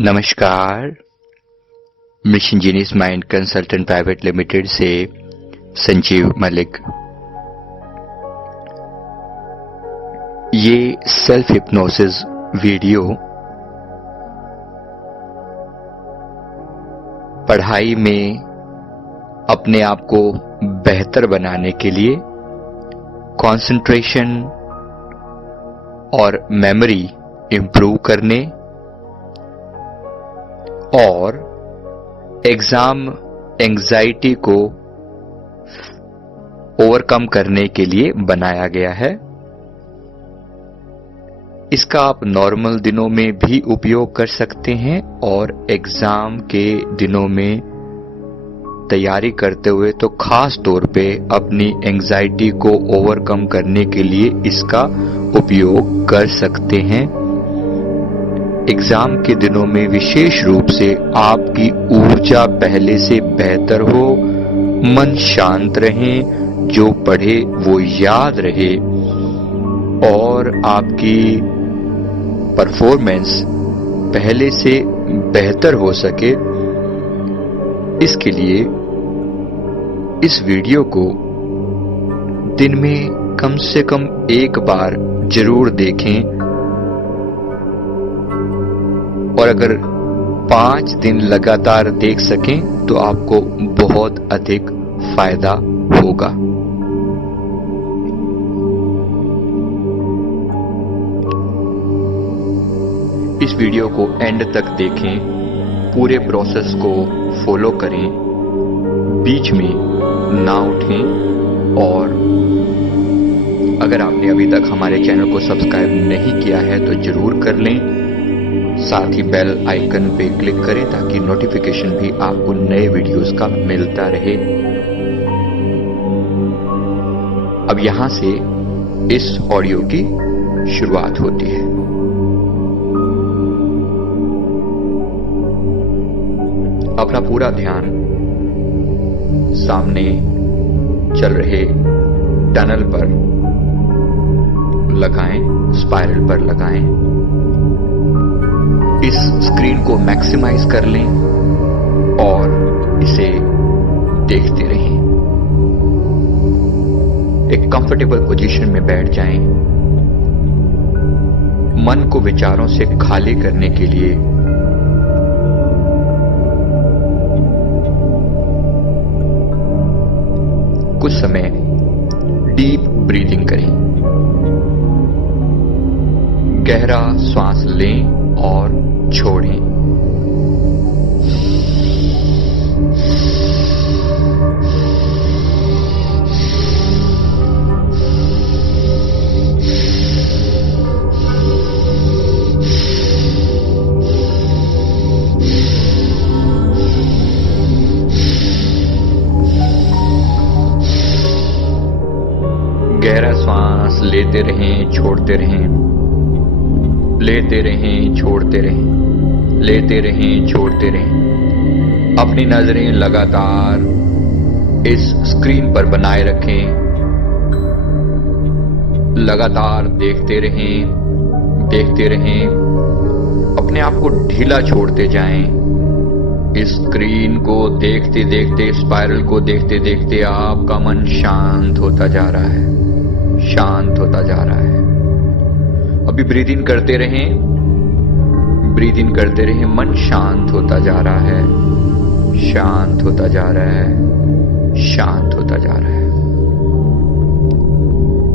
नमस्कार। Mission genius mind consultant private limited से संजीव मलिक। ये सेल्फ हिप्नोसिस वीडियो पढ़ाई में अपने आप को बेहतर बनाने के लिए कंसंट्रेशन और मेमोरी इंप्रूव करने और एग्जाम एंजाइटी को ओवरकम करने के लिए बनाया गया है। इसका आप नॉर्मल दिनों में भी उपयोग कर सकते हैं और एग्जाम के दिनों में तैयारी करते हुए तो खास तौर पे अपनी एंजाइटी को ओवरकम करने के लिए इसका उपयोग कर सकते हैं। एग्जाम के दिनों में विशेष रूप से आपकी ऊर्जा पहले से बेहतर हो, मन शांत रहे, जो पढ़े वो याद रहे और आपकी परफॉर्मेंस पहले से बेहतर हो सके। इसके लिए इस वीडियो को दिन में कम से कम एक बार जरूर देखें और अगर 5 दिन लगातार देख सकें तो आपको बहुत अधिक फायदा होगा। इस वीडियो को एंड तक देखें, पूरे प्रोसेस को फॉलो करें, बीच में ना उठें और अगर आपने अभी तक हमारे चैनल को सब्सक्राइब नहीं किया है तो जरूर कर लें। साथ ही बेल आइकन पे क्लिक करें ताकि नोटिफिकेशन भी आपको नए वीडियोस का मिलता रहे। अब यहां से इस ऑडियो की शुरुआत होती है। अपना पूरा ध्यान सामने चल रहे टनल पर लगाएं, स्पाइरल पर लगाएं। इस स्क्रीन को मैक्सिमाइज कर लें और इसे देखते रहें। एक कंफर्टेबल पोजीशन में बैठ जाएं। मन को विचारों से खाली करने के लिए कुछ समय डीप ब्रीदिंग करें। गहरा श्वास लें और छोड़ें। गहरा श्वास लेते रहें, छोड़ते रहें, लेते रहें, छोड़ते रहें, लेते रहें, छोड़ते रहें। अपनी नजरें लगातार इस स्क्रीन पर बनाए रखें। लगातार देखते रहें, देखते रहें। अपने आप को ढीला छोड़ते जाएं। इस स्क्रीन को देखते देखते, स्पाइरल को देखते देखते आपका मन शांत होता जा रहा है, शांत होता जा रहा है। अभी ब्रीद इन करते रहें, ब्रीद इन करते रहें। मन शांत होता जा रहा है, शांत होता जा रहा है, शांत होता जा रहा है।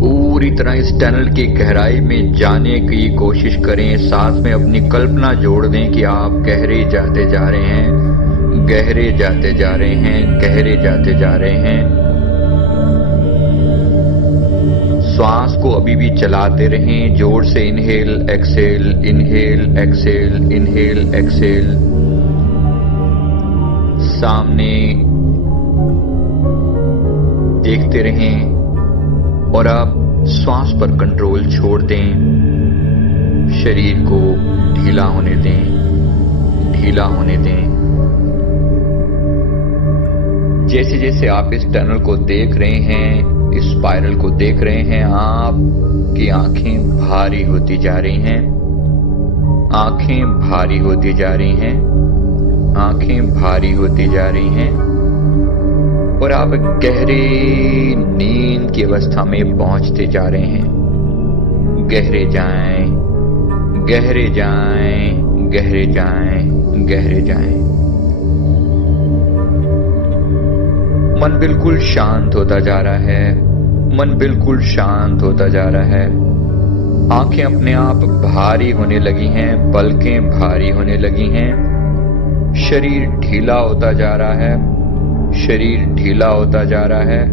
पूरी तरह इस टनल की गहराई में जाने की कोशिश करें। साथ में अपनी कल्पना जोड़ दें कि आप गहरे जाते जा रहे हैं, गहरे जाते जा रहे हैं, गहरे जाते जा रहे हैं। श्वास को अभी भी चलाते रहें, जोर से inhale exhale, inhale exhale, inhale exhale. सामने देखते रहें और आप श्वास पर कंट्रोल छोड़ दें। शरीर को ढीला होने दें, ढीला होने दें। जैसे जैसे आप इस टनल को देख रहे हैं, इस स्पाइरल को देख रहे हैं, आपकी आंखें भारी होती जा रही हैं, आंखें भारी होती जा रही हैं, आंखें भारी होती जा रही हैं और आप गहरे नींद की अवस्था में पहुंचते जा रहे हैं। गहरे जाएं, गहरे जाएं, गहरे जाएं, गहरे जाएं। मन बिल्कुल शांत होता जा रहा है, मन बिल्कुल शांत होता जा रहा है। आंखें अपने आप भारी होने लगी हैं, पलकें भारी होने लगी हैं। शरीर ढीला होता जा रहा है, शरीर ढीला होता जा रहा है,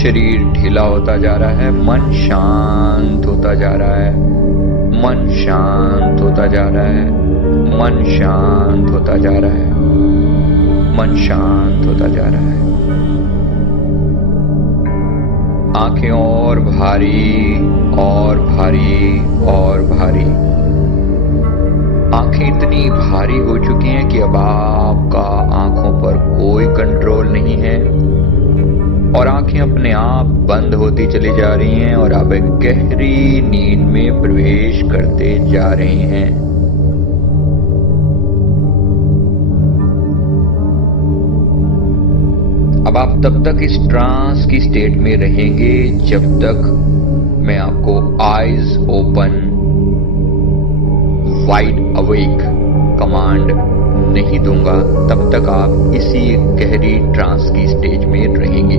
शरीर ढीला होता जा रहा है। मन शांत होता जा रहा है, मन शांत होता जा रहा है, मन शांत होता जा रहा है, मन शांत होता जा रहा है। आंखें और भारी और भारी और भारी। आंखें इतनी भारी हो चुकी हैं कि अब आपका आंखों पर कोई कंट्रोल नहीं है और आंखें अपने आप बंद होती चली जा रही हैं और आप एक गहरी नींद में प्रवेश करते जा रहे हैं। अब आप तब तक इस ट्रांस की स्टेट में रहेंगे जब तक मैं आपको eyes open wide awake command नहीं दूंगा, तब तक आप इसी गहरी ट्रांस की स्टेज में रहेंगे।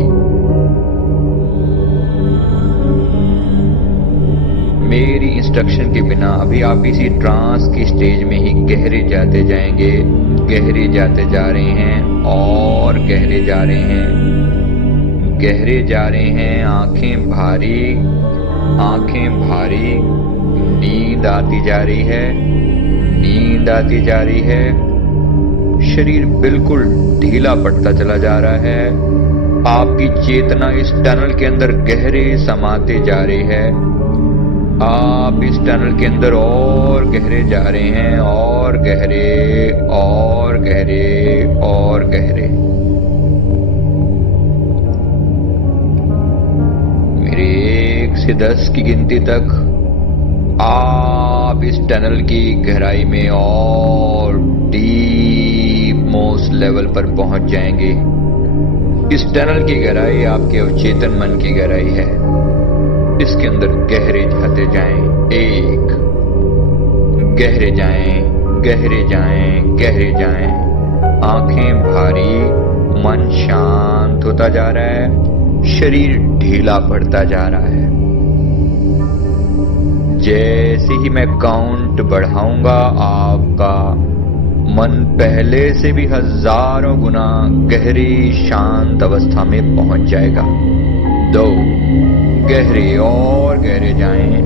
मेरी इंस्ट्रक्शन के बिना अभी आप इसी ट्रांस की स्टेज में ही गहरे जाते जाएंगे, गहरे जाते जा रहे हैं और गहरे जा रहे हैं, गहरे जा रहे हैं। आंखें भारी, आंखें भारी। नींद आती जा रही है, नींद आती जा रही है। शरीर बिल्कुल ढीला पड़ता चला जा रहा है। आपकी चेतना इस टनल के अंदर गहरे समाते जा रही है। आप इस टनल के अंदर और गहरे जा रहे हैं, और गहरे और गहरे और गहरे। मेरे 1 से 10 की गिनती तक आप इस टनल की गहराई में और डीप मोस्ट लेवल पर पहुंच जाएंगे। इस टनल की गहराई आपके अवचेतन मन की गहराई है। इसके अंदर गहरे जाते जाएं। 1, गहरे जाएं, गहरे जाएं, गहरे जाएं। आंखें भारी, मन शांत होता जा रहा है, शरीर ढीला पड़ता जा रहा है। जैसे ही मैं काउंट बढ़ाऊंगा, आपका मन पहले से भी हजारों गुना गहरी शांत अवस्था में पहुंच जाएगा। 2, गहरे और गहरे जाएं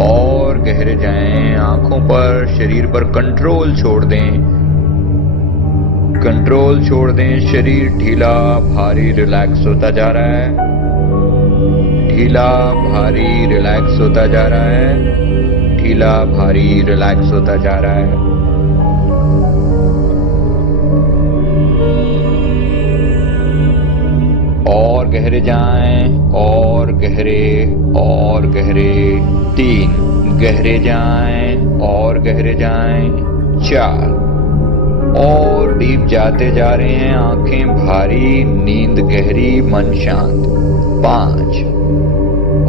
और गहरे जाएं। आंखों पर, शरीर पर कंट्रोल छोड़ दें, कंट्रोल छोड़ दें। शरीर ढीला भारी रिलैक्स होता जा रहा है, ढीला भारी रिलैक्स होता जा रहा है, ढीला भारी रिलैक्स होता जा रहा है। और गहरे जाएं और गहरे और गहरे। 3, गहरे जाएं और गहरे जाएं। 4, और डीप जाते जा रहे हैं। आंखें भारी, नींद गहरी, मन शांत। 5,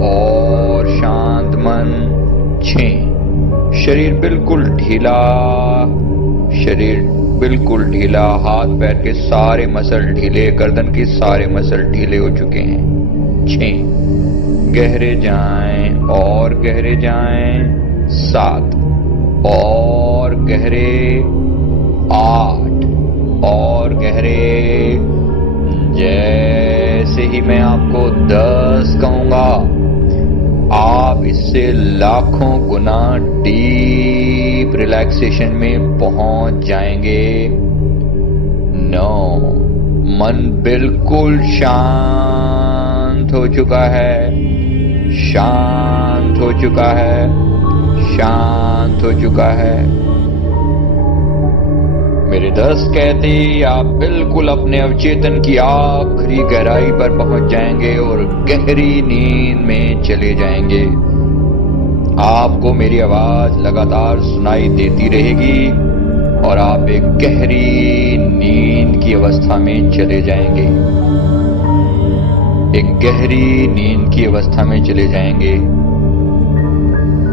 और शांत मन। 6, शरीर बिल्कुल ढीला, शरीर बिल्कुल ढीला। हाथ पैर के सारे मसल ढीले, गर्दन के सारे मसल ढीले हो चुके हैं। 6, गहरे जाएं और गहरे जाएं। 7, और गहरे। 8, और गहरे। जैसे ही मैं आपको 10 कहूंगा, आप इससे लाखों गुना डीप रिलैक्सेशन में पहुंच जाएंगे। 9, मन बिल्कुल शांत हो चुका है, शांत हो चुका है, शांत हो चुका है। मेरे 10 कहते ही आप बिल्कुल अपने अवचेतन की आखिरी गहराई पर पहुंच जाएंगे और गहरी नींद में चले जाएंगे। आपको मेरी आवाज लगातार सुनाई देती रहेगी और आप एक गहरी नींद की अवस्था में चले जाएंगे। एक गहरी नींद की अवस्था में चले जाएंगे।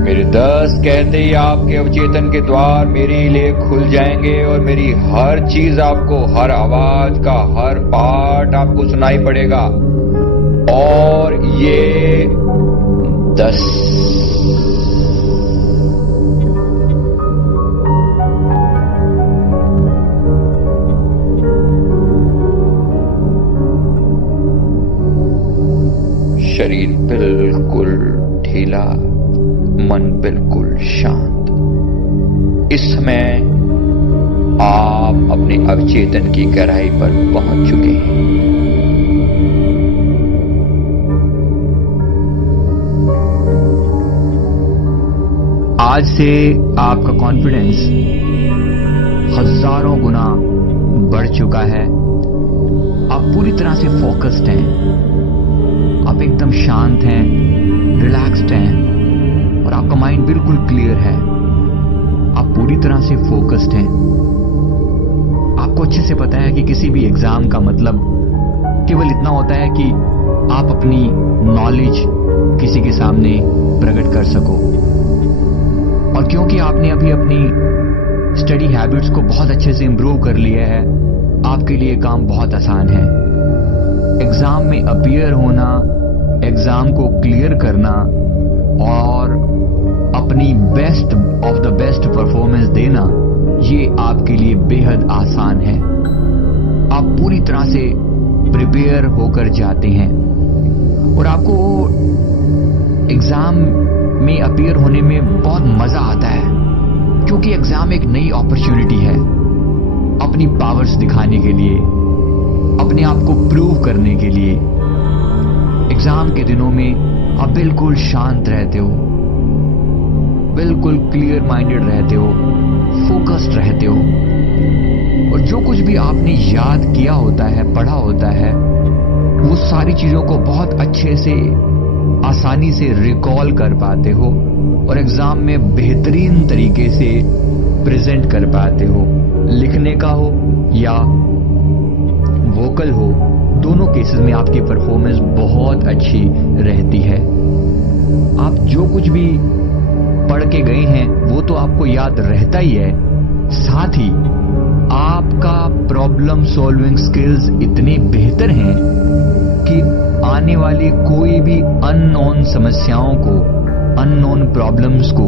मेरे 10 कहते ही आपके अवचेतन के द्वार मेरे लिए खुल जाएंगे और मेरी हर चीज आपको, हर आवाज का हर पार्ट आपको सुनाई पड़ेगा। और ये 10 शरीर बिल्कुल ढीला, मन बिल्कुल शांत। इस समय आप अपने अवचेतन की गहराई पर पहुंच चुके हैं। आज से आपका कॉन्फिडेंस हजारों गुना बढ़ चुका है। आप पूरी तरह से फोकस्ड हैं, आप एकदम शांत हैं, रिलैक्स्ड हैं और आपका माइंड बिल्कुल क्लियर है। आप पूरी तरह से फोकस्ड हैं। आपको अच्छे से पता है कि किसी भी एग्जाम का मतलब केवल इतना होता है कि आप अपनी नॉलेज किसी के सामने प्रकट कर सको। और क्योंकि आपने अभी अपनी स्टडी हैबिट्स को बहुत अच्छे से इंप्रूव कर लिया है, आपके लिए काम बहुत आसान है। एग्जाम में अपीयर होना, एग्जाम को क्लियर करना और अपनी best of the best performance देना, ये आपके लिए बेहद आसान है। आप पूरी तरह से प्रिपेयर होकर जाते हैं और आपको एग्जाम में अपीयर होने में बहुत मजा आता है, क्योंकि एग्जाम एक नई अपॉर्चुनिटी है अपनी पावर्स दिखाने के लिए, अपने आप को प्रूव करने के लिए। एग्जाम के दिनों में आप बिल्कुल शांत रहते हो, बिल्कुल क्लियर माइंडेड रहते हो, फोकस्ड रहते हो और जो कुछ भी आपने याद किया होता है, पढ़ा होता है, वो सारी चीजों को बहुत अच्छे से, आसानी से रिकॉल कर पाते हो और एग्जाम में बेहतरीन तरीके से प्रेजेंट कर पाते हो। लिखने का हो या वोकल हो, दोनों केसेस में आपकी परफॉर्मेंस बहुत अच्छी रहती है। आप जो कुछ भी पढ़ के गए हैं वो तो आपको याद रहता ही है, साथ ही आपका प्रॉब्लम सॉल्विंग स्किल्स इतने बेहतर हैं कि आने वाली कोई भी अननोन समस्याओं को, अननोन प्रॉब्लम्स को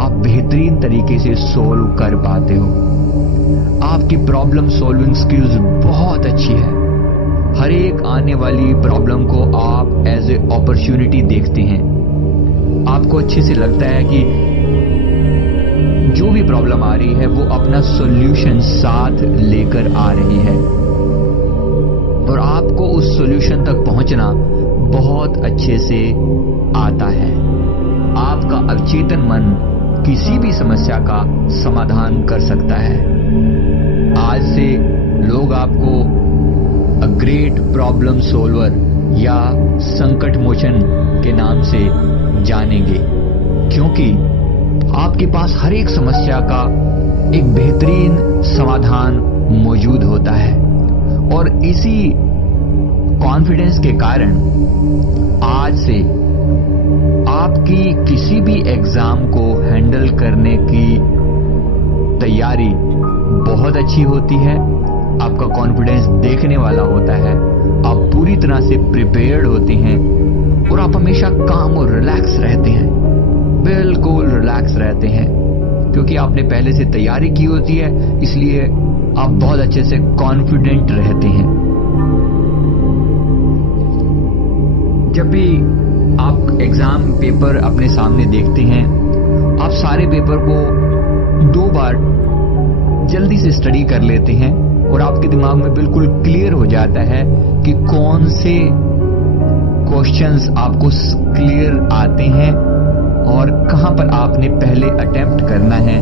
आप बेहतरीन तरीके से सॉल्व कर पाते हो। आपकी प्रॉब्लम सॉल्विंग स्किल्स बहुत अच्छी है। हर एक आने वाली प्रॉब्लम को आप एज ए अपॉर्चुनिटी देखते हैं। आपको अच्छे से लगता है कि जो भी प्रॉब्लम आ रही है वो अपना सॉल्यूशन साथ लेकर आ रही है और आपको उस सॉल्यूशन तक पहुंचना बहुत अच्छे से आता है। आपका अवचेतन मन किसी भी समस्या का समाधान कर सकता है। आज से लोग आपको अ ग्रेट प्रॉब्लम सोल्वर या संकट मोचन के नाम से जानेंगे, क्योंकि आपके पास हर एक समस्या का एक बेहतरीन समाधान मौजूद होता है। और इसी कॉन्फिडेंस के कारण आज से आपकी किसी भी एग्जाम को हैंडल करने की तैयारी बहुत अच्छी होती है। आपका कॉन्फिडेंस देखने वाला होता है, आप पूरी तरह से प्रिपेयर्ड होते हैं और आप हमेशा काम और रिलैक्स रहते हैं, बिल्कुल रिलैक्स रहते हैं, क्योंकि आपने पहले से तैयारी की होती है, इसलिए आप बहुत अच्छे से कॉन्फिडेंट रहते हैं। जब भी आप एग्जाम पेपर अपने सामने देखते हैं, आप सारे पेपर को 2 बार जल्दी से स्टडी कर लेते हैं और आपके दिमाग में बिल्कुल क्लियर हो जाता है कि कौन से क्वेश्चंस आपको क्लियर आते हैं और कहां पर आपने पहले अटेम्प्ट करना है।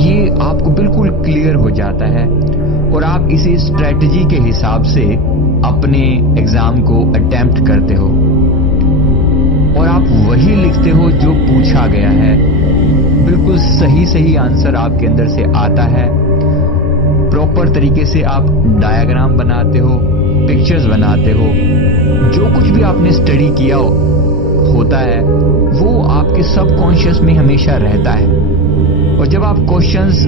ये आपको बिल्कुल क्लियर हो जाता है और आप इसी स्ट्रेटजी के हिसाब से अपने एग्जाम को अटेम्प्ट करते हो। और आप वही लिखते हो जो पूछा गया है। बिल्कुल सही सही आंसर आपके अंदर से आता है। प्रॉपर तरीके से आप डायग्राम बनाते हो, पिक्चर्स बनाते हो। जो कुछ भी आपने स्टडी किया होता है वो आपके सबकॉन्शियस में हमेशा रहता है, और जब आप क्वेश्चंस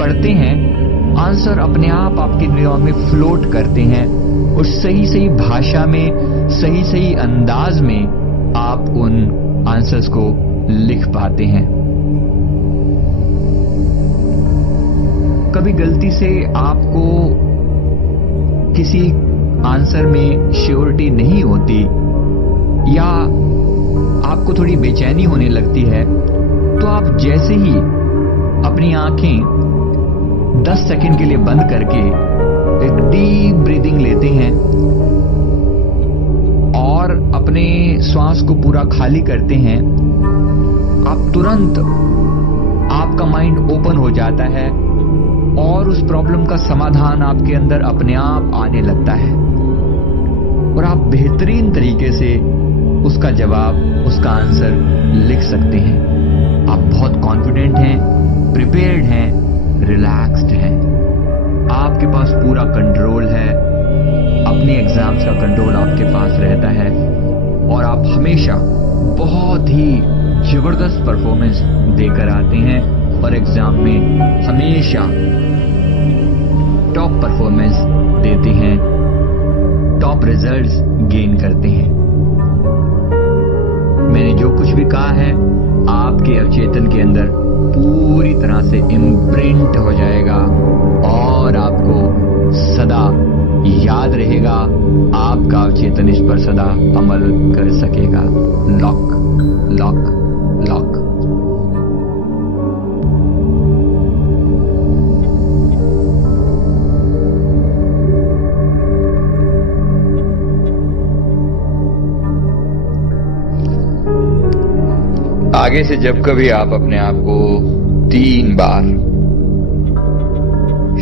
पढ़ते हैं आंसर अपने आप आपके दिमाग में फ्लोट करते हैं, और सही सही भाषा में, सही सही अंदाज में आप उन आंसर्स को लिख पाते हैं। कभी गलती से आपको किसी आंसर में श्योरिटी नहीं होती या आपको थोड़ी बेचैनी होने लगती है, तो आप जैसे ही अपनी आंखें 10 सेकंड के लिए बंद करके एक डीप ब्रीदिंग लेते हैं और अपने श्वास को पूरा खाली करते हैं, आप तुरंत आपका माइंड ओपन हो जाता है और उस प्रॉब्लम का समाधान आपके अंदर अपने आप आने लगता है, और आप बेहतरीन तरीके से उसका जवाब, उसका आंसर लिख सकते हैं। आप बहुत कॉन्फिडेंट हैं, प्रिपेयर्ड हैं, रिलैक्स्ड हैं। आपके पास पूरा कंट्रोल है, अपने एग्जाम्स का कंट्रोल आपके पास रहता है, और आप हमेशा बहुत ही जबरदस्त परफॉर्मेंस देकर आते हैं और एग्जाम में हमेशा टॉप परफॉर्मेंस देते हैं, टॉप रिजल्ट्स गेन करते हैं। मैंने जो कुछ भी कहा है आपके अवचेतन के अंदर पूरी तरह से इम्प्रिंट हो जाएगा और आपको सदा याद रहेगा। आपका अवचेतन इस पर सदा अमल कर सकेगा। Lock lock lock. आगे से जब कभी आप अपने आप को 3 बार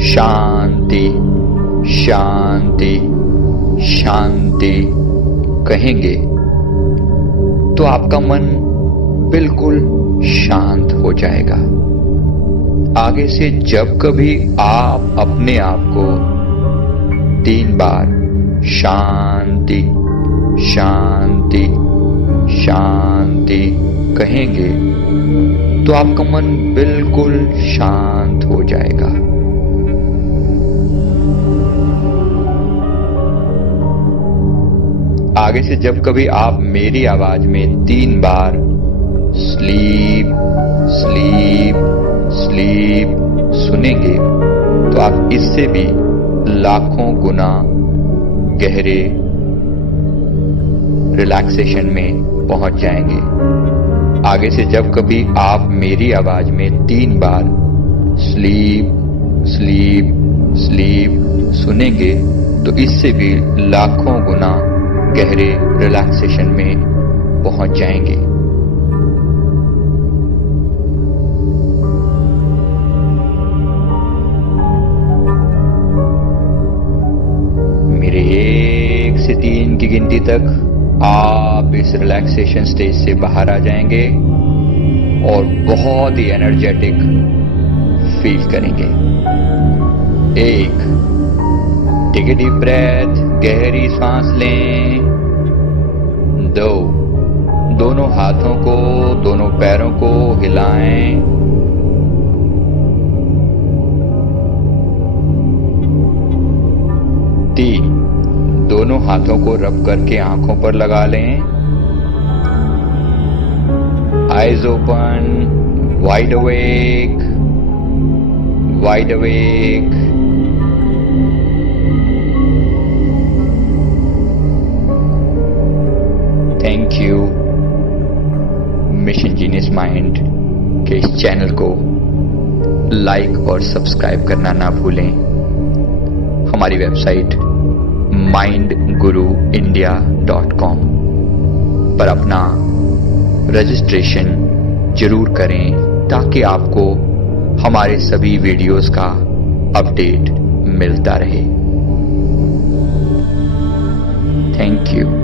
शांति शांति शांति कहेंगे तो आपका मन बिल्कुल शांत हो जाएगा। आगे से जब कभी आप अपने आप को 3 बार शांति शांति शांति कहेंगे तो आपका मन बिल्कुल शांत हो जाएगा। आगे से जब कभी आप मेरी आवाज में 3 बार स्लीप स्लीप स्लीप सुनेंगे तो आप इससे भी लाखों गुना गहरे रिलैक्सेशन में पहुंच जाएंगे। आगे से जब कभी आप मेरी आवाज में 3 बार स्लीप स्लीप स्लीप सुनेंगे तो इससे भी लाखों गुना गहरे रिलैक्सेशन में पहुंच जाएंगे। मेरे 1 से 3 की गिनती तक आप इस रिलैक्सेशन स्टेज से बाहर आ जाएंगे और बहुत ही एनर्जेटिक फील करेंगे। 1, टेक ए डीप ब्रेथ, गहरी सांस लें। 2, दोनों हाथों को, दोनों पैरों को हिलाएं। 3, दोनों हाथों को रब करके आंखों पर लगा लें। Eyes open, wide awake, wide awake. Thank you. Mission genius mind के इस चैनल को लाइक और सब्सक्राइब करना ना भूलें। हमारी वेबसाइट mindguruindia.com पर अपना रजिस्ट्रेशन जरूर करें ताकि आपको हमारे सभी वीडियोस का अपडेट मिलता रहे। Thank you.